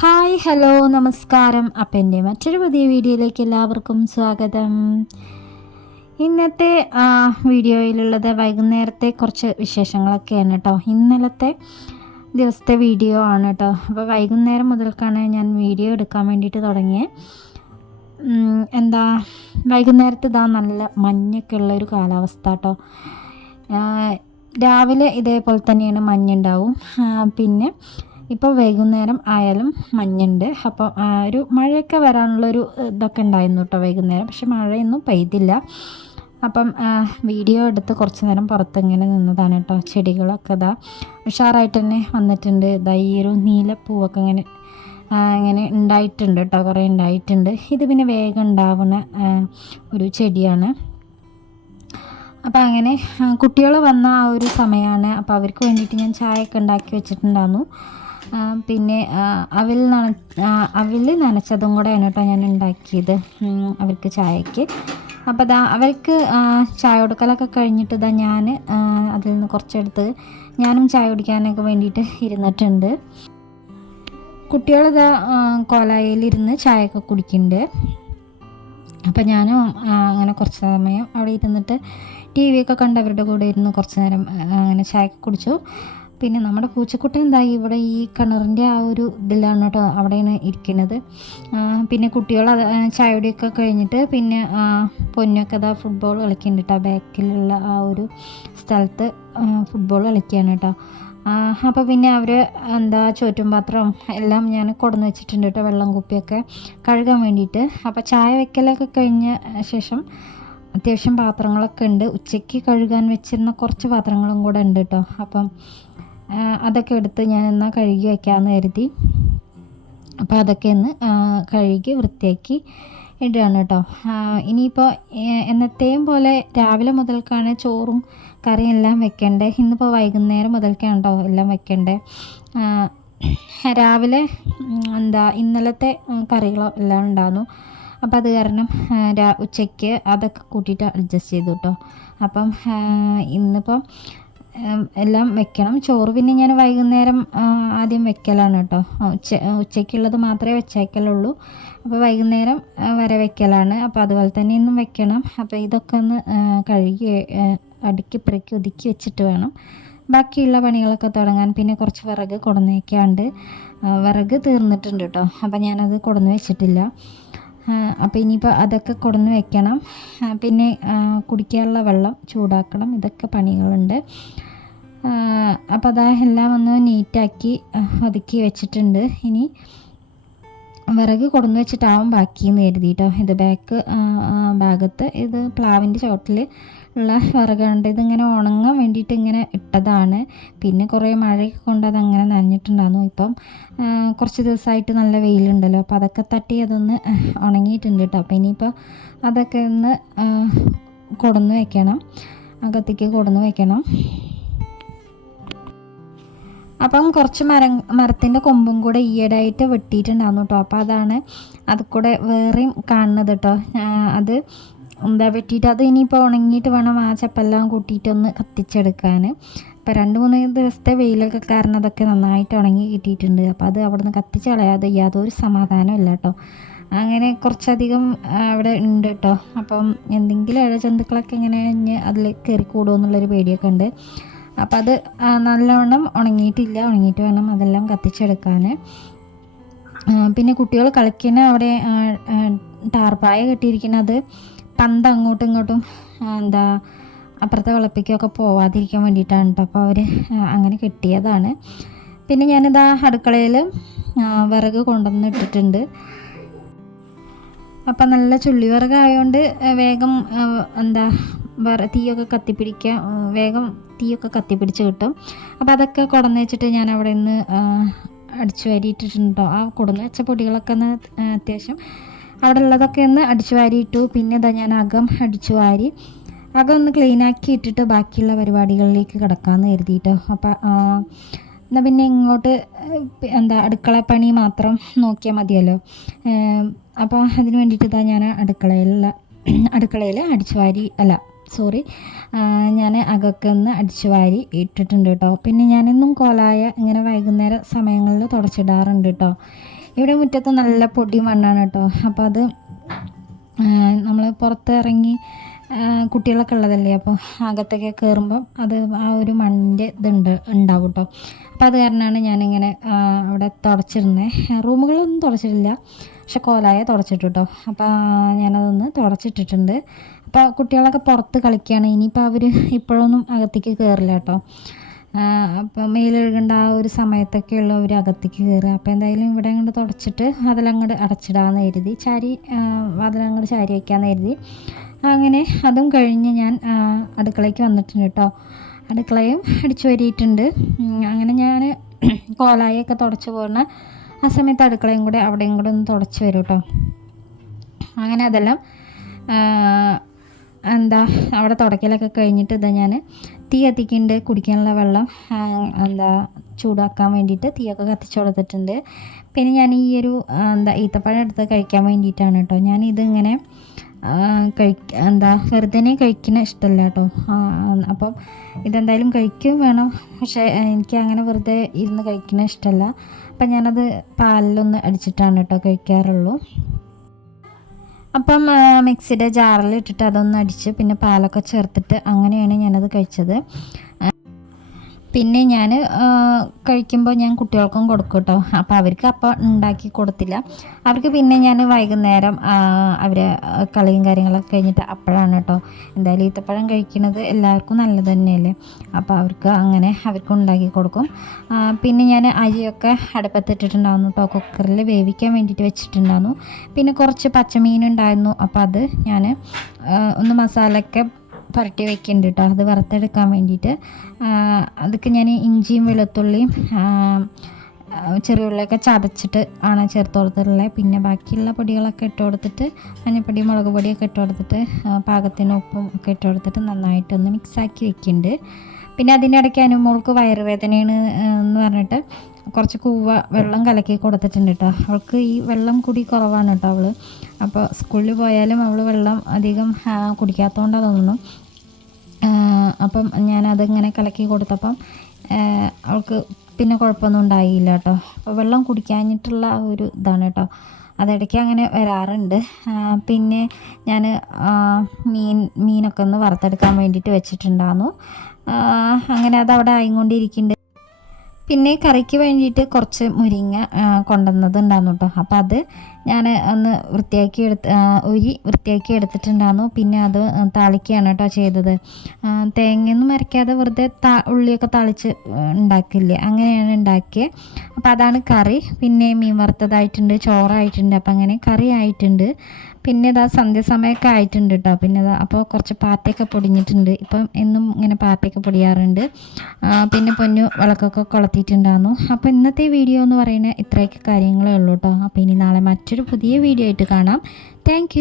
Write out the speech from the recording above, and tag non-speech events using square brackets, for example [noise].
Hi hello നമസ്കാരം. അപ്പം എന്റെ മറ്റൊരു പുതിയ വീഡിയോയിലേക്ക് എല്ലാവർക്കും സ്വാഗതം. ഇന്നത്തെ വീഡിയോയിലുള്ളത് വൈകുന്നേരത്തെ കുറച്ച് വിശേഷങ്ങളൊക്കെയാണ് കേട്ടോ. ഇന്നലത്തെ ദിവസത്തെ വീഡിയോ ആണ് കേട്ടോ. അപ്പോൾ വൈകുന്നേരം മുതൽക്കാണ് ഞാൻ വീഡിയോ എടുക്കാൻ വേണ്ടിയിട്ട് തുടങ്ങിയത് എന്താ വൈകുന്നേരത്തെ ഇതാ നല്ല മഞ്ഞൊക്കെ ഉള്ള ഒരു കാലാവസ്ഥ കേട്ടോ. രാവിലെ ഇതേപോലെ തന്നെയാണ് മഞ്ഞുണ്ടാവും. പിന്നെ ഇപ്പോൾ വൈകുന്നേരം ആയാലും മഞ്ഞുണ്ട്. അപ്പോൾ ഒരു മഴയൊക്കെ വരാനുള്ളൊരു ഇതൊക്കെ ഉണ്ടായിരുന്നു കേട്ടോ വൈകുന്നേരം. പക്ഷെ മഴയൊന്നും പെയ്തില്ല. അപ്പം വീഡിയോ എടുത്ത് കുറച്ച് നേരം പുറത്തിങ്ങനെ നിന്നതാണ് കേട്ടോ ചെടികളൊക്കെ ഇതാ ഉഷാറായിട്ട് തന്നെ വന്നിട്ടുണ്ട്. ഇതാ ഈ ഒരു നീലപ്പൂവൊക്കെ ഇങ്ങനെ ആ, ഇങ്ങനെ ഉണ്ടായിട്ടുണ്ട് കേട്ടോ കുറേ ഉണ്ടായിട്ടുണ്ട്. ഇത് പിന്നെ വേഗം ഉണ്ടാവുന്ന ഒരു ചെടിയാണ്. അപ്പോൾ അങ്ങനെ കുട്ടികൾ വന്ന ആ ഒരു സമയമാണ്. അപ്പോൾ അവർക്ക് വേണ്ടിയിട്ട് ഞാൻ ചായയൊക്കെ ഉണ്ടാക്കി വെച്ചിട്ടുണ്ടായിരുന്നു. പിന്നെ അവിൽ നന അവിൽ നനച്ചതും കൂടെയാണ് കേട്ടോ ഞാൻ ഉണ്ടാക്കിയത്. അവർക്ക് ചായക്ക്. അപ്പോൾ അതാ അവർക്ക് ചായ കൊടുക്കലൊക്കെ കഴിഞ്ഞിട്ട് ഇതാ ഞാൻ അതിൽ നിന്ന് കുറച്ചെടുത്ത് ഞാനും ചായ കുടിക്കാനൊക്കെ വേണ്ടിയിട്ട് ഇരുന്നിട്ടുണ്ട്. കുട്ടികളിത് കോലായിലിരുന്ന് ചായയൊക്കെ കുടിക്കുന്നുണ്ട്. അപ്പം ഞാനും അങ്ങനെ കുറച്ച് സമയം അവിടെ ഇരുന്നിട്ട് ടി വി ഒക്കെ കണ്ട് അവരുടെ കൂടെ ഇരുന്ന് കുറച്ച് നേരം അങ്ങനെ ചായയൊക്കെ കുടിച്ചു. പിന്നെ നമ്മുടെ പൂച്ചക്കുട്ടി എന്തായി ഇവിടെ ഈ കിണറിന്റെ ആ ഒരു ഇതിലാണ് കേട്ടോ അവിടെയാണ് ഇരിക്കുന്നത്. പിന്നെ കുട്ടികൾ അത് ചായയുടെയൊക്കെ കഴിഞ്ഞിട്ട് പിന്നെ പൊന്നൊക്കെ അതാ ഫുട്ബോൾ കളിക്കുന്നുണ്ട് കേട്ടോ. ബാക്കിലുള്ള ആ ഒരു സ്ഥലത്ത് ഫുട്ബോൾ കളിക്കുകയാണ് കേട്ടോ. അപ്പോൾ പിന്നെ അവർ എന്താ ചോറ്റും പാത്രം എല്ലാം ഞാൻ കൊടുന്ന് വെച്ചിട്ടുണ്ട് കേട്ടോ വെള്ളം കുപ്പിയൊക്കെ കഴുകാൻ വേണ്ടിയിട്ട്. അപ്പോൾ ചായ വെക്കലൊക്കെ കഴിഞ്ഞ ശേഷം അത്യാവശ്യം പാത്രങ്ങളൊക്കെ ഉണ്ട്. ഉച്ചയ്ക്ക് കഴുകാൻ വെച്ചിരുന്ന കുറച്ച് പാത്രങ്ങളും കൂടെ ഉണ്ട് കേട്ടോ. അപ്പം അതൊക്കെ എടുത്ത് ഞാൻ എന്നാൽ കഴുകി വയ്ക്കാമെന്ന് കരുതി. അപ്പോൾ അതൊക്കെ ഒന്ന് കഴുകി വൃത്തിയാക്കി ഇടുകയാണ് കേട്ടോ. ഇനിയിപ്പോൾ എന്നത്തെയും പോലെ രാവിലെ മുതൽക്കാണ് ചോറും കറിയും എല്ലാം വെക്കേണ്ടത് ഇന്നിപ്പോൾ വൈകുന്നേരം മുതൽക്കാണ് കേട്ടോ എല്ലാം വെക്കേണ്ടത് രാവിലെ എന്താ ഇന്നലത്തെ കറികളോ എല്ലാം ഉണ്ടായിരുന്നു അപ്പോൾ അത് കാരണം ഉച്ചയ്ക്ക് അതൊക്കെ കൂട്ടിയിട്ട് അഡ്ജസ്റ്റ് ചെയ്തു കേട്ടോ. അപ്പം ഇന്നിപ്പം എല്ലാം വെക്കണം. ചോറ് പിന്നെ ഞാൻ വൈകുന്നേരം ആദ്യം വെക്കലാണ് കേട്ടോ. ഉച്ച ഉച്ചയ്ക്കുള്ളത് മാത്രമേ വെച്ചേക്കലുള്ളൂ. അപ്പോൾ വൈകുന്നേരം വരെ വെക്കലാണ്. അപ്പോൾ അതുപോലെ തന്നെ ഇന്നും വെക്കണം. അപ്പോൾ ഇതൊക്കെ ഒന്ന് കഴുകി അടുക്കി പിറക്കി ഒതുക്കി വെച്ചിട്ട് വേണം. ബാക്കിയുള്ള പണികളൊക്കെ തുടങ്ങാൻ പിന്നെ കുറച്ച് വിറക് കൊടുന്നേക്കാണ്ട് വിറക് തീർന്നിട്ടുണ്ട് കേട്ടോ. അപ്പോൾ ഞാനത് കൊടുന്ന് വെച്ചിട്ടില്ല. അപ്പോൾ ഇനിയിപ്പോൾ അതൊക്കെ കൊടുന്ന് വെക്കണം. പിന്നെ കുടിക്കാനുള്ള വെള്ളം ചൂടാക്കണം. ഇതൊക്കെ പണികളുണ്ട്. അപ്പോൾ അതാ എല്ലാം ഒന്ന് നീറ്റാക്കി ഒതുക്കി വെച്ചിട്ടുണ്ട് ഇനി. വിറക് കൊടുന്ന് വെച്ചിട്ടാവും ബാക്കിയെന്ന് കരുതിയിട്ടോ ഇത് ബാക്ക് ഭാഗത്ത് ഇത് പ്ലാവിന്റെ ചോട്ടിൽ ഉള്ള വിറകുണ്ട് ഇതിങ്ങനെ ഉണങ്ങാൻ വേണ്ടിയിട്ട് ഇങ്ങനെ ഇട്ടതാണ്. പിന്നെ കുറേ മഴയൊക്കെ കൊണ്ട് അതങ്ങനെ നനഞ്ഞിട്ടുണ്ടായിരുന്നു. ഇപ്പം കുറച്ച് ദിവസമായിട്ട് നല്ല വെയിലുണ്ടല്ലോ. അപ്പോൾ അതൊക്കെ തട്ടി അതൊന്ന് ഉണങ്ങിയിട്ടുണ്ട് കേട്ടോ. അപ്പോൾ ഇനിയിപ്പോൾ അതൊക്കെ ഒന്ന് കൊടുന്ന് വെക്കണം. അകത്തേക്ക് കൊടുന്ന് വെക്കണം. അപ്പം കുറച്ച് മരം മരത്തിന്റെ കൊമ്പും കൂടെ ഈയിടായിട്ട് വെട്ടിയിട്ടുണ്ടായിരുന്നു കേട്ടോ. അപ്പോൾ അതാണ് അത് കൂടെ വേറെയും കാണുന്നത് കേട്ടോ. അത് എന്താ വെട്ടിയിട്ട് അത് ഇനിയിപ്പോൾ ഉണങ്ങിയിട്ട് വേണം ആ ചപ്പെല്ലാം കൂട്ടിയിട്ടൊന്ന് കത്തിച്ചെടുക്കാൻ. അപ്പോൾ രണ്ട് മൂന്ന് ദിവസത്തെ വെയിലൊക്കെ കാരണം അതൊക്കെ നന്നായിട്ട് ഉണങ്ങി കിട്ടിയിട്ടുണ്ട്. അപ്പോൾ അത് അവിടെ നിന്ന് കത്തിച്ച് കളയാതെ യാതൊരു സമാധാനമില്ല കേട്ടോ. അങ്ങനെ കുറച്ചധികം അവിടെ ഉണ്ട് കേട്ടോ. അപ്പം എന്തെങ്കിലും ഇഴജന്തുക്കളൊക്കെ ഇങ്ങനെ അതിൽ കയറി കൂടുമോ എന്നുള്ളൊരു പേടിയൊക്കെ ഉണ്ട്. അപ്പം അത് നല്ലവണ്ണം ഉണങ്ങിയിട്ടില്ല. ഉണങ്ങിയിട്ട് വേണം അതെല്ലാം കത്തിച്ചെടുക്കാൻ പിന്നെ കുട്ടികൾ കളിക്കുന്ന അവിടെ ടാർപ്പായ കെട്ടിയിരിക്കുന്നത് പന്ത് അങ്ങോട്ടും ഇങ്ങോട്ടും എന്താ അപ്പുറത്തെ വിളപ്പിക്കൊക്കെ പോവാതിരിക്കാൻ വേണ്ടിയിട്ടാണ് കേട്ടോ അപ്പോൾ അവർ അങ്ങനെ കെട്ടിയതാണ്. പിന്നെ ഞാനിതാ അടുക്കളയിൽ വിറക് കൊണ്ടുവന്ന് ഇട്ടിട്ടുണ്ട്. അപ്പം നല്ല ചുള്ളി വിറകായതുകൊണ്ട് വേഗം എന്താ തീയൊക്കെ കത്തിപ്പിടിക്കാൻ വേഗം തീയൊക്കെ കത്തിപ്പിടിച്ച് കിട്ടും. അപ്പോൾ അതൊക്കെ കുടന്ന് വെച്ചിട്ട് ഞാൻ അവിടെ നിന്ന് അടിച്ചു വാരിയിട്ടിട്ടുണ്ടോ? ആ കുടന്ന് വെച്ച പൊടികളൊക്കെ ഒന്ന് അത്യാവശ്യം അവിടെ ഉള്ളതൊക്കെ ഒന്ന് അടിച്ചു വാരിയിട്ടു. പിന്നെ ഇതാ ഞാൻ അകം അടിച്ചു വാരി. അകം ഒന്ന് ക്ലീനാക്കി ഇട്ടിട്ട് ബാക്കിയുള്ള പരിപാടികളിലേക്ക് കിടക്കാമെന്ന് കരുതിയിട്ടോ അപ്പോൾ എന്നാൽ പിന്നെ ഇങ്ങോട്ട് എന്താ അടുക്കള പണി മാത്രം നോക്കിയാൽ മതിയല്ലോ. അപ്പോൾ അതിന് വേണ്ടിയിട്ട് ഇതാ ഞാൻ അടുക്കളയിലുള്ള അടുക്കളയിൽ അടിച്ചു വാരി അല്ല സോറി. ഞാൻ അകൊക്കെ ഒന്ന് അടിച്ചു വാരി ഇട്ടിട്ടുണ്ട് കേട്ടോ പിന്നെ ഞാനെന്നും കോലായ ഇങ്ങനെ വൈകുന്നേര സമയങ്ങളിൽ തുടച്ചിടാറുണ്ട് കേട്ടോ ഇവിടെ മുറ്റത്ത് നല്ല പൊടി മണ്ണാണ് കേട്ടോ അപ്പോൾ അത് നമ്മൾ പുറത്ത് ഇറങ്ങി കുട്ടികളൊക്കെ ഉള്ളതല്ലേ അപ്പോൾ അകത്തൊക്കെ കയറുമ്പം അത് ആ ഒരു മണ്ണിന്റെ ഇതുണ്ട് ഉണ്ടാവും കേട്ടോ അപ്പോൾ അത് കാരണമാണ് ഞാനിങ്ങനെ അവിടെ തുടച്ചിരുന്നത് റൂമുകളൊന്നും തുടച്ചിട്ടില്ല. പക്ഷെ കോലായ തുടച്ചിട്ടു കേട്ടോ അപ്പോൾ ഞാനതൊന്ന് തുടച്ചിട്ടിട്ടുണ്ട്. അപ്പോൾ കുട്ടികളൊക്കെ പുറത്ത് കളിക്കുകയാണ് ഇനിയിപ്പോൾ അവർ ഇപ്പോഴൊന്നും അകത്തേക്ക് കയറില്ല കേട്ടോ. അപ്പോൾ മേലെഴുകേണ്ട ആ ഒരു സമയത്തൊക്കെ ഉള്ളവർ അകത്തേക്ക് കയറുക അപ്പോൾ എന്തായാലും ഇവിടെ അങ്ങോട്ട് തുടച്ചിട്ട് അതിലങ്ങോട്ട് അടച്ചിടാമെന്ന് കരുതി. ചാരി അതിലങ്ങോട്ട് ചാരി വയ്ക്കാമെന്ന് കരുതി. അങ്ങനെ അതും കഴിഞ്ഞ് ഞാൻ അടുക്കളയ്ക്ക് വന്നിട്ടുണ്ട് കേട്ടോ. അടുക്കളയും അടിച്ചു വരിയിട്ടുണ്ട്. അങ്ങനെ ഞാൻ [clears throat] കോലായൊക്കെ തുടച്ച് പോകുന്ന ആ സമയത്ത് അടുക്കളയും കൂടെ അവിടെയും കൂടെ ഒന്ന് തുടച്ച് വരും കേട്ടോ. അങ്ങനെ അതെല്ലാം എന്താ അവിടെ തുടക്കലൊക്കെ കഴിഞ്ഞിട്ട് ഇതാ ഞാൻ തീ കത്തിക്കുന്നുണ്ട് കുടിക്കാനുള്ള വെള്ളം എന്താ ചൂടാക്കാൻ വേണ്ടിയിട്ട് തീയൊക്കെ കത്തിച്ച് കൊടുത്തിട്ടുണ്ട്. പിന്നെ ഞാൻ ഈ ഒരു എന്താ ഈത്തപ്പഴം എടുത്ത് കഴിക്കാൻ വേണ്ടിയിട്ടാണ് കേട്ടോ ഞാൻ ഇതിങ്ങനെ കഴിക്ക എന്താ വെറുതെ കഴിക്കുന്ന ഇഷ്ടമല്ല കേട്ടോ അപ്പം ഇതെന്തായാലും കഴിക്കുകയും വേണം. പക്ഷേ എനിക്ക് അങ്ങനെ വെറുതെ ഇരുന്ന് കഴിക്കുന്ന ഇഷ്ടമല്ല അപ്പം ഞാനത് പാലിലൊന്ന് അടിച്ചിട്ടാണ് കേട്ടോ കഴിക്കാറുള്ളൂ. അപ്പം മിക്സിയുടെ ജാറിൽ ഇട്ടിട്ട് അതൊന്ന് അടിച്ച് പിന്നെ പാലൊക്കെ ചേർത്തിട്ട് അങ്ങനെയാണ് ഞാനത് കഴിച്ചത്. പിന്നെ ഞാൻ കഴിക്കുമ്പോൾ ഞാൻ കുട്ടികൾക്കും കൊടുക്കും കേട്ടോ. അപ്പോൾ അവർക്ക് അപ്പോൾ ഉണ്ടാക്കി കൊടുത്തില്ല. അവർക്ക് പിന്നെ ഞാൻ വൈകുന്നേരം അവർ കളിയും കാര്യങ്ങളൊക്കെ കഴിഞ്ഞിട്ട് അപ്പോഴാണ് കേട്ടോ. എന്തായാലും ഈത്തപ്പഴം കഴിക്കുന്നത് എല്ലാവർക്കും നല്ലത് തന്നെയല്ലേ? അപ്പോൾ അവർക്ക് അങ്ങനെ അവർക്ക് ഉണ്ടാക്കി കൊടുക്കും. പിന്നെ ഞാൻ അരിയൊക്കെ അടുപ്പത്തിട്ടിട്ടുണ്ടായിരുന്നു കേട്ടോ. കുക്കറിൽ വേവിക്കാൻ വേണ്ടിയിട്ട് വെച്ചിട്ടുണ്ടായിരുന്നു. പിന്നെ കുറച്ച് പച്ചമീൻ ഉണ്ടായിരുന്നു. അപ്പോൾ അത് ഞാൻ ഒന്ന് മസാലയൊക്കെ പുരട്ടി വെക്കുന്നുണ്ട് കേട്ടോ അത് വറുത്തെടുക്കാൻ വേണ്ടിയിട്ട്. അതൊക്കെ ഞാൻ ഇഞ്ചിയും വെളുത്തുള്ളിയും ചെറിയുള്ളിയൊക്കെ ചതച്ചിട്ട് ആണ് ചേർത്ത് കൊടുത്തിട്ടുള്ളത് പിന്നെ ബാക്കിയുള്ള പൊടികളൊക്കെ ഇട്ട് കൊടുത്തിട്ട് മഞ്ഞൾപ്പൊടി മുളക് പൊടിയൊക്കെ ഇട്ട് കൊടുത്തിട്ട് പാകത്തിന് ഉപ്പും ഒക്കെ ഇട്ട് കൊടുത്തിട്ട് നന്നായിട്ടൊന്ന് മിക്സാക്കി വെക്കുന്നുണ്ട് പിന്നെ അതിന്റെ ഇടയ്ക്ക് അനുമോൾക്ക് വയറുവേദനയാണ് എന്ന് പറഞ്ഞിട്ട് കുറച്ച് കൂവ വെള്ളം കലക്കി കൊടുത്തിട്ടുണ്ട് കേട്ടോ അവൾക്ക് ഈ വെള്ളം കുടി കുറവാണ് കേട്ടോ അവൾ അപ്പോൾ സ്കൂളിൽ പോയാലും അവൾ വെള്ളം അധികം കുടിക്കാത്തതുകൊണ്ടാണ് തോന്നുന്നു. അപ്പം ഞാനതിങ്ങനെ കലക്കി കൊടുത്തപ്പം അവൾക്ക് പിന്നെ കുഴപ്പമൊന്നും ഉണ്ടായില്ല കേട്ടോ അപ്പോൾ വെള്ളം കുടിക്കാഞ്ഞിട്ടുള്ള ഒരു ഇതാണ് കേട്ടോ അതിടയ്ക്ക് അങ്ങനെ വരാറുണ്ട്. പിന്നെ ഞാൻ മീൻ മീനൊക്കെ ഒന്ന് വറുത്തെടുക്കാൻ വേണ്ടിയിട്ട് വെച്ചിട്ടുണ്ടായിരുന്നു അങ്ങനെ അത് അവിടെ ആയിക്കൊണ്ടിരിക്കുന്നുണ്ട്. പിന്നെ കറിക്ക് വേണ്ടിയിട്ട് കുറച്ച് മുരിങ്ങ കൊണ്ടുവന്നത് ഉണ്ടായിരുന്നു കേട്ടോ അപ്പോൾ അത് ഞാൻ ഒന്ന് വൃത്തിയാക്കി എടുത്ത് ഉരി വൃത്തിയാക്കി എടുത്തിട്ടുണ്ടായിരുന്നു. പിന്നെ അത് താളിക്കുകയാണ് കേട്ടോ ചെയ്തത്. തേങ്ങയൊന്നും അരയ്ക്കാതെ വെറുതെ താ ഉള്ളിയൊക്കെ താളിച്ച് ഉണ്ടാക്കില്ലേ? അങ്ങനെയാണ് ഉണ്ടാക്കിയത് അപ്പോൾ അതാണ് കറി. പിന്നെ മീൻ വറുത്തതായിട്ടുണ്ട് ചോറായിട്ടുണ്ട്. അപ്പോൾ അങ്ങനെ കറി ആയിട്ടുണ്ട്. പിന്നെ ഇതാ സന്ധ്യസമയമൊക്കെ ആയിട്ടുണ്ട് കേട്ടോ പിന്നെ ഇതാ അപ്പോൾ കുറച്ച് പാത്തയൊക്കെ പൊടിഞ്ഞിട്ടുണ്ട്. ഇപ്പം എന്നും ഇങ്ങനെ പാത്തയൊക്കെ പൊടിയാറുണ്ട്. പിന്നെ പൊന്നു വിളക്കൊക്കെ കൊളത്തിയിട്ടുണ്ടായിരുന്നു അപ്പോൾ ഇന്നത്തെ വീഡിയോ എന്ന് പറയുന്നത് ഇത്രയൊക്കെ കാര്യങ്ങളേ ഉള്ളൂ കേട്ടോ അപ്പോൾ ഇനി നാളെ മറ്റൊരു പുതിയ വീഡിയോ ആയിട്ട് കാണാം. താങ്ക്